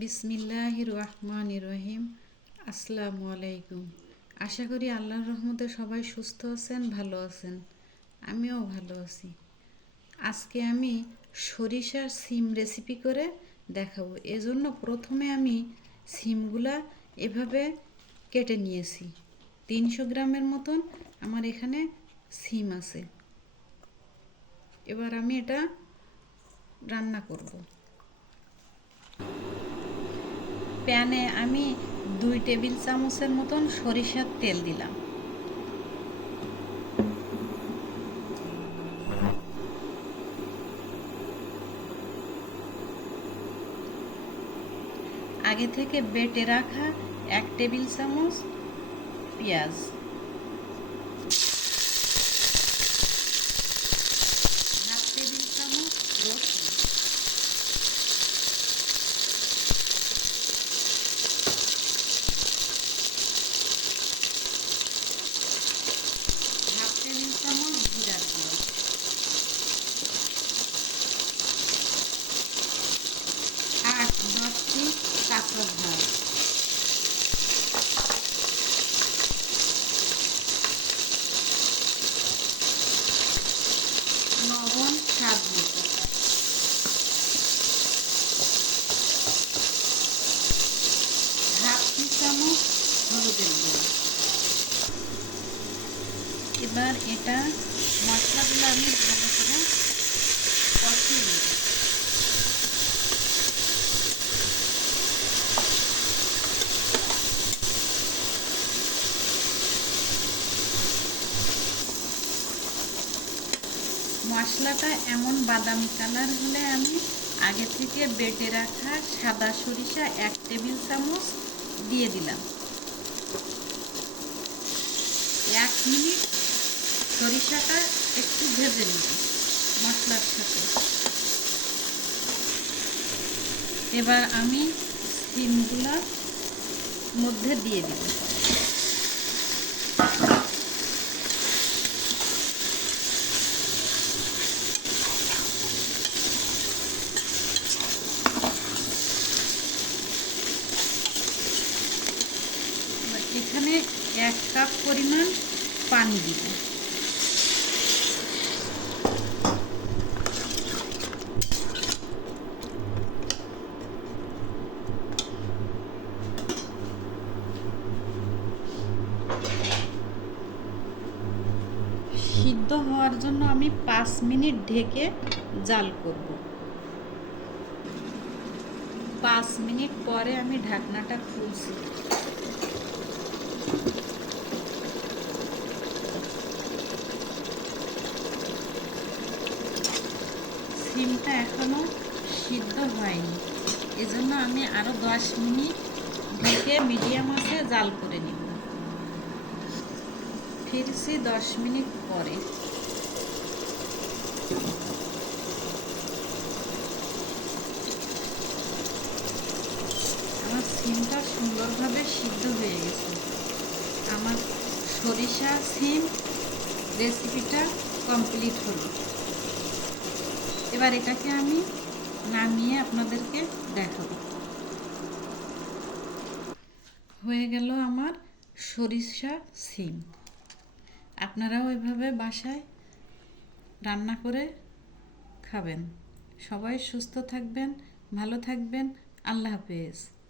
বিসমিল্লাহ রহমান রহিম আসসালামু আলাইকুম। আশা করি আল্লাহর রহমতে সবাই সুস্থ আছেন, ভালো আছেন। আমিও ভালো আছি। আজকে আমি সরিষার সিম রেসিপি করে দেখাবো। এজন্য প্রথমে আমি সিমগুলা এভাবে কেটে নিয়েছি। তিনশো গ্রামের মতন আমার এখানে সিম আছে। এবার আমি এটা রান্না করব। প্যানে আমি দুই টেবিল চামচের মতন সরিষার তেল দিলাম। আগে থেকে বেটে রাখা এক টেবিল চামচ পেঁয়াজ। এবার এটা মশলাগুলো আমি ভালো করে কষিয়ে মশলাটা এমন বাদামি কালার হলে আমি আগে থেকে বেটে রাখা সাদা সরিষা এক টেবিল চামচ দিয়ে দিলাম। এক মিনিট সরিষাটা একটু ভেজে নিব মশলার সাথে। এবার আমি সিমগুলোর মধ্যে দিয়ে দিব। এখানে এক কাপ পরিমাণ পানি দিব। সিদ্ধ হওয়ার জন্য আমি পাঁচ মিনিট ঢেকে জাল করব। পাঁচ মিনিট পরে আমি ঢাকনাটা খুলছি। সিমটা এখনও সিদ্ধ হয়নি। এজন্য আমি আরও দশ মিনিট ঢেকে মিডিয়াম আছে জাল করে নিব। ফিরছি দশ মিনিট পরে। আমার সিমটা সুন্দরভাবে সিদ্ধ হয়ে গেছে। আমার সরিষা সিম রেসিপিটা কমপ্লিট হলো। এবার এটাকে আমি নামিয়ে আপনাদেরকে দেখাবো। হয়ে গেল আমার সরিষা সিম। আপনারাও এভাবে বাসায় রান্না করে খাবেন। সবাই সুস্থ থাকবেন, ভালো থাকবেন। আল্লাহ হাফেজ।